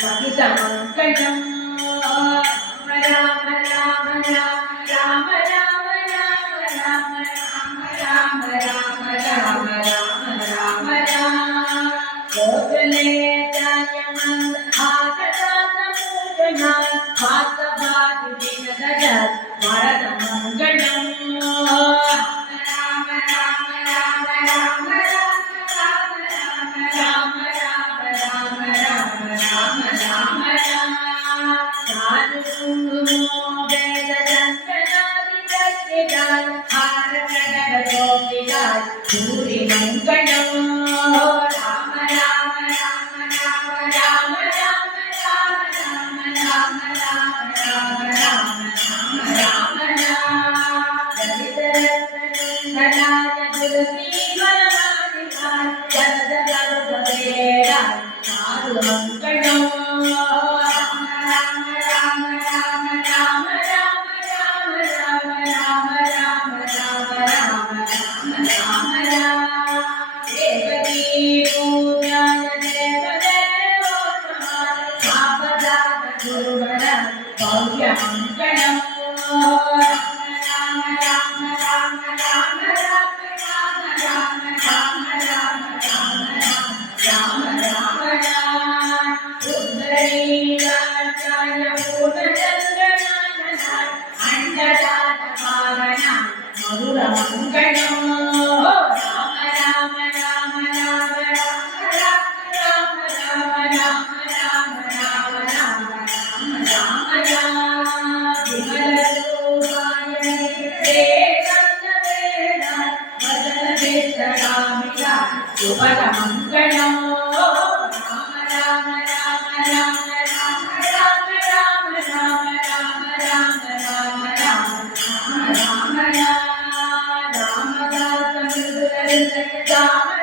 पतितमङ्गलम् राम राम राम राम राम राम राम राम राम राम राम राम गोकुले जायमन् आगतासमूजना भातभाति दिनदजत् भारतमङ्गलम् राम राम राम राम राम राम राम राम राम राम राम साधु कुंकुमो वेद चंदनादि व्यक्तिदान हार गोपिदान पूरी मंगलम् राम राम राम राम राम राम राम राम राम राम राम राम राम राम दलित रत्न धनाय तुलसी वरमादिकाय जगद गरुड वेदा साधु मंगलम् राम राम राम राम राम राम राम राम राम राम राम राम राम राम देवकी पूजाय देवदेवो नमः आपदात गुरुवर भव्य मंगलम् राम राम राम राम राम राम राम राम राम राम राम राम उद्धरीकाचार्य पूर्णचन्द्रनाथनाथ अण्डदात पावना मधुर मंगलम् राम राम राम राम राम राम राम राम राम राम राम राम राम विमल रूपाय वेदान्तवेदा वदन विद्यामिता सुपद मंगलम् राम राम राम राम राम राम राम राम राम राम राम राम राम राम राम राम